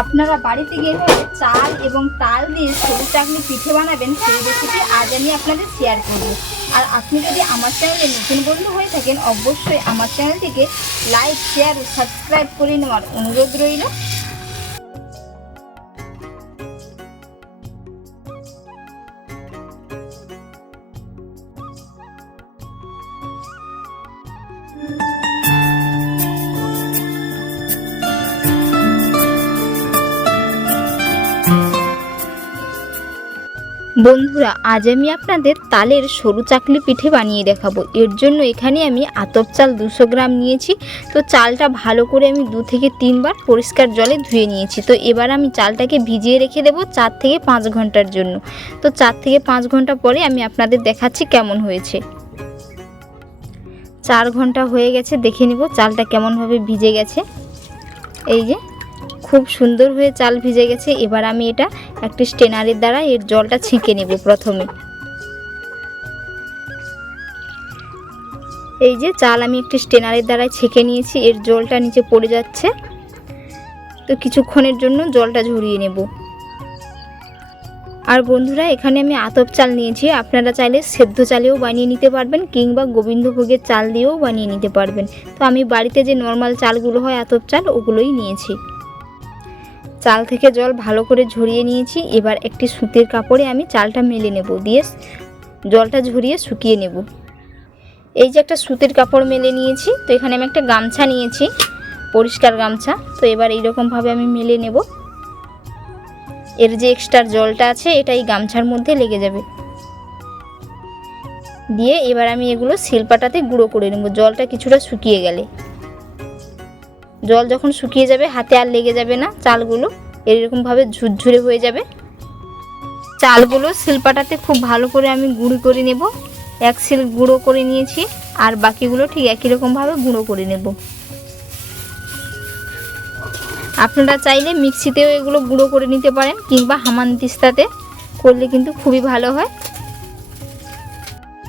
আপনারা বাড়িতে গিয়ে চাল এবং তাল দিয়ে সরু চাকনি পিঠে বানাবেন, সেই রেসিপি আজ আমি আপনাদের শেয়ার করব। আর আপনি যদি আমার চ্যানেলে নতুন বন্ধু হয়ে থাকেন, অবশ্যই আমার চ্যানেলটিকে লাইক শেয়ার ও সাবস্ক্রাইব করে নেওয়ার অনুরোধ রইল। বন্ধুরা, আজ আমি আপনাদের তালের সরু চাকলি পিঠে বানিয়ে দেখাবো। এর জন্য এখানে আমি আতপ চাল দুশো গ্রাম নিয়েছি। তো চালটা ভালো করে আমি দু থেকে তিনবার পরিষ্কার জলে ধুয়ে নিয়েছি। তো এবার আমি চালটাকে ভিজিয়ে রেখে দেবো চার থেকে পাঁচ ঘণ্টার জন্য। তো চার থেকে পাঁচ ঘণ্টা পরে আমি আপনাদের দেখাচ্ছি কেমন হয়েছে। চার ঘণ্টা হয়ে গেছে, দেখে নিব চালটা কেমনভাবে ভিজে গেছে। এই যে খুব সুন্দর হয়ে চাল ভিজে গেছে। এবার আমি এটা একটি স্টেনারের দ্বারা এর জলটা ছেঁকে নেব প্রথমে। এই যে চাল আমি একটি স্টেনারের দ্বারাই ছেঁকে নিয়েছি, এর জলটা নিচে পড়ে যাচ্ছে। তো কিছুক্ষণের জন্য জলটা ঝরিয়ে নেব। আর বন্ধুরা, এখানে আমি আতপ চাল নিয়েছি। আপনারা চাইলে সেদ্ধ চালেও বানিয়ে নিতে পারবেন কিংবা গোবিন্দভোগের চাল দিয়েও বানিয়ে নিতে পারবেন। তো আমি বাড়িতে যে নর্মাল চালগুলো হয় আতপ চাল, ওগুলোই নিয়েছি। চাল থেকে জল ভালো করে ঝরিয়ে নিয়েছি। এবার একটি সুতির কাপড়ে আমি চালটা মেলে নেব। দিয়ে জলটা ঝরিয়ে শুকিয়ে নেব। এই যে একটা সুতির কাপড় মেলে নিয়েছি, তো এখানে আমি একটা গামছা নিয়েছি, পরিষ্কার গামছা। তো এবার এইরকমভাবে আমি মেলে নেব। এর যে এক্সট্রা জলটা আছে, এটা এই গামছার মধ্যে লেগে যাবে। দিয়ে এবার আমি এগুলো শিলপাটাতে গুঁড়ো করে নেব। জলটা কিছুটা শুকিয়ে গেলে। জল যখন শুকিয়ে যাবে, হাতে আর লেগে যাবে না চালগুলো। এরকমভাবে ঝুরঝুরে হয়ে যাবে। চালগুলো শিলপাটাতে খুব ভালো করে আমি গুঁড়ো করে নেব। এক শিল গুঁড়ো করে নিয়েছি, আর বাকিগুলো ঠিক একই রকমভাবে গুঁড়ো করে নেব। আপনারা চাইলে মিক্সিতেও এগুলো গুঁড়ো করে নিতে পারেন, কিংবা হামান তিস্তাতে করলে কিন্তু খুবই ভালো হয়।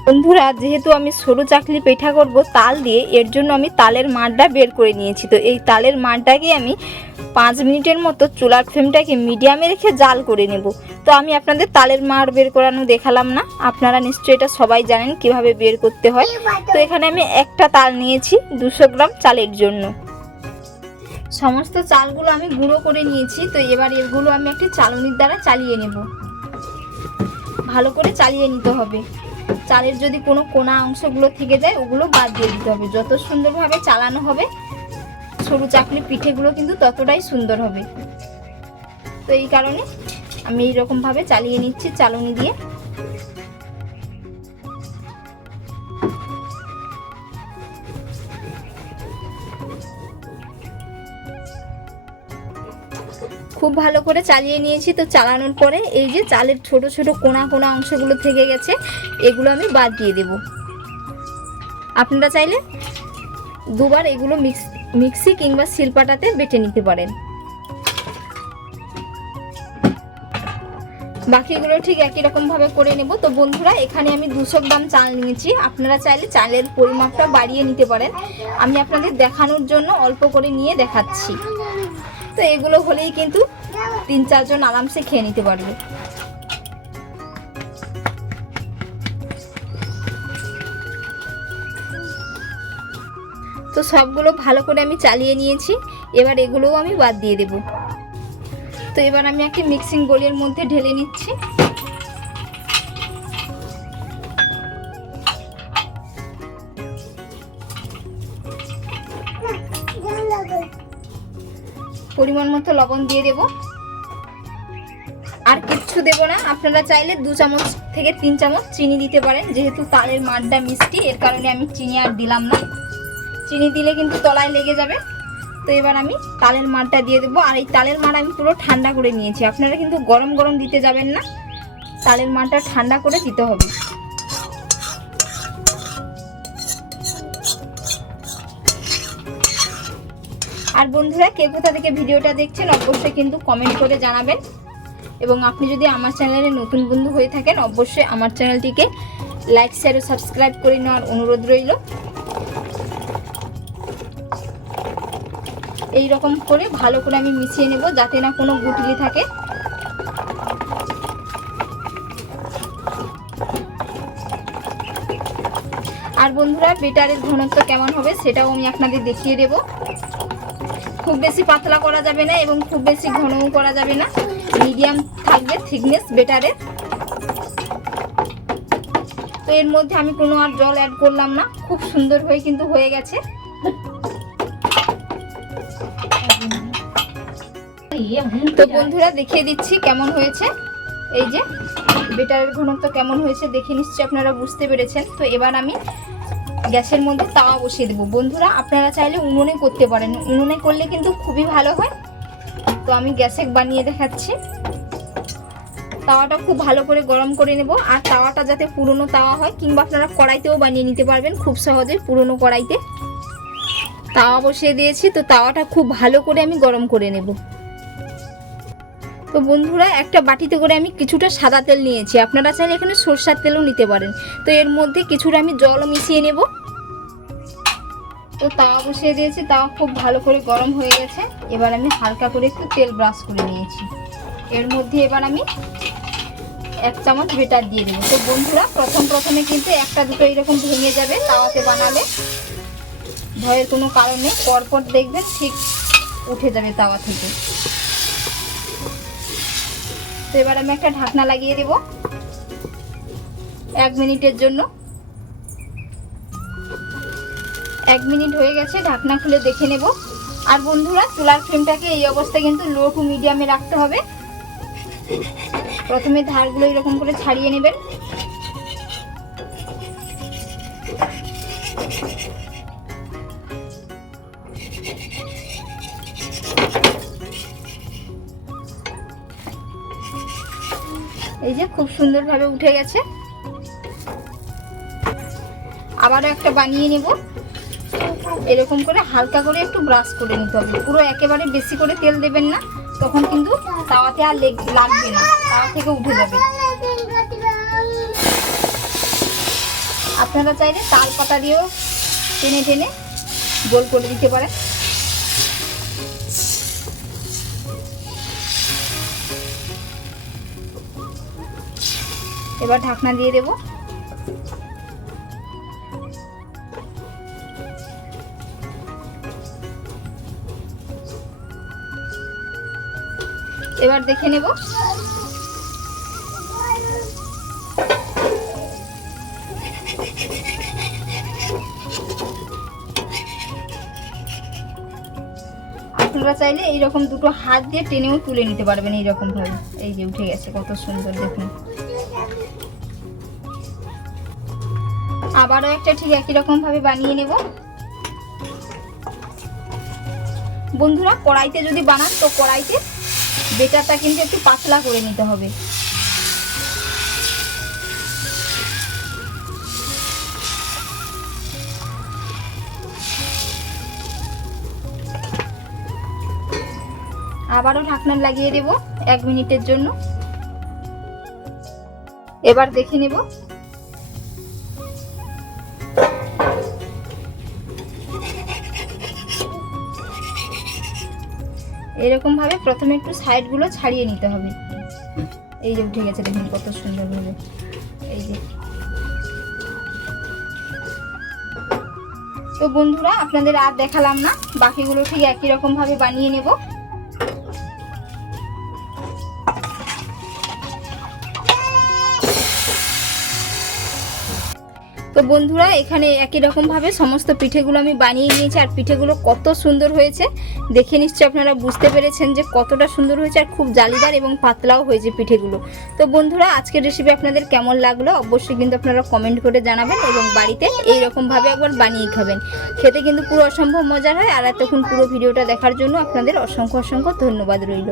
বন্ধুরা, যেহেতু আমি সরু চাকলি পিঠা করব তাল দিয়ে, এর জন্য আমি তালের মাড়টা বের করে নিয়েছি। তো এই তালের মাড়টাকে আমি পাঁচ মিনিটের মতো চুলার ফ্লেমটাকে মিডিয়ামে রেখে জাল করে নেব। তো আমি আপনাদের তালের মাড় বের করানো দেখালাম না। আপনারা নিশ্চয়ই এটা সবাই জানেন কীভাবে বের করতে হয়। তো এখানে আমি একটা তাল নিয়েছি দুশো গ্রাম চালের জন্য। সমস্ত চালগুলো আমি গুঁড়ো করে নিয়েছি। তো এবার এগুলো আমি একটি চালনির দ্বারা চালিয়ে নেব। ভালো করে চালিয়ে নিতে হবে। চালের যদি কোনো কোনা অংশগুলো থেকে যায়, ওগুলো বাদ দিয়ে দিতে হবে। যত সুন্দরভাবে চালানো হবে, সরু চাকলি পিঠেগুলো কিন্তু ততটাই সুন্দর হবে। তো এই কারণে আমি এইরকমভাবে চালিয়ে নিচ্ছি, চালনি দিয়ে। খুব ভালো করে চালিয়ে নিয়েছি। তো চালানোর পরে এই যে চালের ছোট ছোট কোনা কোনা অংশগুলো থেকে গেছে, এগুলো আমি বাদ দিয়ে দেব। আপনারা চাইলে দুবার এগুলো মিক্স মিক্সি কিংবা শিলপাটাতে বেটে নিতে পারেন। বাকিগুলো ঠিক একই রকম ভাবে করে নেব। তো বন্ধুরা, এখানে আমি দুশো গ্রাম চাল নিয়েছি। আপনারা চাইলে চালের পরিমাপটা বাড়িয়ে নিতে পারেন। আমি আপনাদের দেখানোর জন্য অল্প করে নিয়ে দেখাচ্ছি। তো এগুলো হলেই কিন্তু তিন চারজন আরামসে খেয়ে নিতে পারবে। তো সবগুলো ভালো করে আমি চালিয়ে নিয়েছি। এবার এগুলোও আমি বাদ দিয়ে দেব। তো এবার আমি একটা মিক্সিং বোলের মধ্যে ঢেলে নিচ্ছি। পরিমাণ মতো লবণ দিয়ে দেব। আর কিচ্ছু দেব না। আপনারা চাইলে দু চামচ থেকে তিন চামচ চিনি দিতে পারেন। যেহেতু তালের মাঠটা মিষ্টি, এর কারণে আমি চিনি আর দিলাম না। চিনি দিলে কিন্তু তলায় লেগে যাবে। তো এবার আমি তালের মাঠটা দিয়ে দেবো। আর এই তালের মাঠ আমি পুরো ঠান্ডা করে নিয়েছি। আপনারা কিন্তু গরম গরম দিতে যাবেন না। তালের মাঠটা ঠান্ডা করে দিতে হবে। আর বন্ধুরা, কে কোথা থেকে ভিডিওটা দেখছেন, অবশ্যই কিন্তু কমেন্ট করে জানাবেন। এবং আপনি যদি আমার চ্যানেলে নতুন বন্ধু হয়ে থাকেন, অবশ্যই আমার চ্যানেলটিকে লাইক শেয়ার ও সাবস্ক্রাইব করে নেওয়ার অনুরোধ রইল। এই রকম করে ভালো করে আমি মিশিয়ে নেব, যাতে না কোনো গুটলি থাকে। আর বন্ধুরা, বেটারের ঘনত্ব কেমন হবে, সেটাও আমি আপনাদের দেখিয়ে দেব। খুব বেশি পাতলা করা যাবে না এবং খুব বেশি ঘনও করা যাবে না। মিডিয়াম থাকবে থিকনেস বেটারের তো এর মধ্যে আমি কোনো আর জল অ্যাড করলাম না। খুব সুন্দর হয়ে কিন্তু হয়ে গেছে। তো বন্ধুরা দেখিয়ে দিচ্ছি কেমন হয়েছে। এই যে বেটারের ঘনত্ব কেমন হয়েছে দেখে নিশ্চয়ই আপনারা বুঝতে পেরেছেন। তো এবার আমি গ্যাসের মধ্যে তাওয়া বসিয়ে দেবো। বন্ধুরা, আপনারা চাইলে উনুনে করতে পারেন। উনুনে করলে কিন্তু খুবই ভালো হয়। তো আমি গ্যাসে বানিয়ে দেখাচ্ছি। তাওয়াটা খুব ভালো করে গরম করে নেব। আর তাওয়াটা যাতে পুরনো তাওয়া হয়, কিংবা আপনারা কড়াইতেও বানিয়ে নিতে পারবেন খুব সহজেই পুরনো কড়াইতে। তাওয়া বসিয়ে দিয়েছি, তো তাওয়াটা খুব ভালো করে আমি গরম করে নেব। তো বন্ধুরা, একটা বাটিতে করে আমি কিছুটা সাদা তেল নিয়েছি। আপনারা চাইলে এখানে সরষার তেলও নিতে পারেন। তো এর মধ্যে কিছুটা আমি জলও মিশিয়ে নেব। তো তাওয়া বসিয়ে দিয়েছি, তাওয়া খুব ভালো করে গরম হয়ে গেছে। এবার আমি হালকা করে একটু তেল ব্রাশ করে নিয়েছি। এর মধ্যে এবার আমি এক চামচ বেটার দিয়ে দেবো। তো বন্ধুরা, প্রথম প্রথমে কিন্তু একটা দুটো এরকম ভেঙে যাবে, তাওয়াতে বানালে। ভয়ের কোনো কারণ পরপর দেখবেন ঠিক উঠে যাবে তাওয়া থেকে। তো এবার আমি একটা ঢাকনা লাগিয়ে দেব। এক মিনিটের জন্য। এক মিনিট হয়ে গেছে, ঢাকনা খুলে দেখে নেব। আর বন্ধুরা, চুলার ফ্লেমটাকে এই অবস্থায় কিন্তু লো টু মিডিয়ামে রাখতে হবে। প্রথমে ধারগুলো এরকম করে ছাড়িয়ে নেবেন। এই যে খুব সুন্দরভাবে উঠে গেছে। আবারও একটা বানিয়ে নেব। এরকম করে হালকা করে একটু ব্রাশ করে নিতে হবে। পুরো একেবারে বেশি করে তেল দেবেন না, তখন কিন্তু তাওয়াতে আর লেগ- লাগবে না, তাওয়া থেকে উঠে যাবে। আপনারা চাইলে তাল পাতা দিয়েও টেনে টেনে গোল করে দিতে পারেন। এবার ঢাকনা দিয়ে দেব। এবার দেখে নেব। আপনারা চাইলে এইরকম দুটো হাত দিয়ে টেনেও তুলে নিতে পারবেন এইরকম ভাবে এই যে উঠে গেছে, কত সুন্দর দেখুন। আবারও একটা ঠিক একই রকম ভাবে বানিয়ে নেব। বন্ধুরা, কড়াইতে যদি বানান, তো কড়াইতে বেটারটা কিন্তু একটু পাতলা করে নিতে হবে। আবারও ঢাকনা লাগিয়ে দেব এক মিনিটের জন্য। এবার দেখে নেব এরকম ভাবে প্রথমে একটু সাইডগুলো ছাড়িয়ে নিতে হবে। এই যে উঠে গেছে, দেখুন কত সুন্দর হবে এই যে। তো বন্ধুরা, আপনাদের আর দেখালাম না, বাকিগুলো ঠিক একই রকমভাবে বানিয়ে নেব। তো বন্ধুরা, এখানে একই রকম ভাবে সমস্ত পিঠেগুলো আমি বানিয়ে নিয়েছি, আর পিঠেগুলো কত সুন্দর হয়েছে। দেখে নিশ্চয়ই আপনারা বুঝতে পেরেছেন যে কতটা সুন্দর হয়েছে আর খুব জালিদার এবং পাতলাও হয়েছে পিঠেগুলো। তো বন্ধুরা, আজকের রেসিপি আপনাদের কেমন লাগল অবশ্যই কিন্তু আপনারা কমেন্ট করে জানাবেন এবং বাড়িতে এই রকম ভাবে একবার বানিয়ে খাবেন। খেতে কিন্তু পুরো অসম্ভব মজার হয়, আর এতক্ষণ পুরো ভিডিওটা দেখার জন্য আপনাদের অসংখ্য অসংখ্য ধন্যবাদ রইল।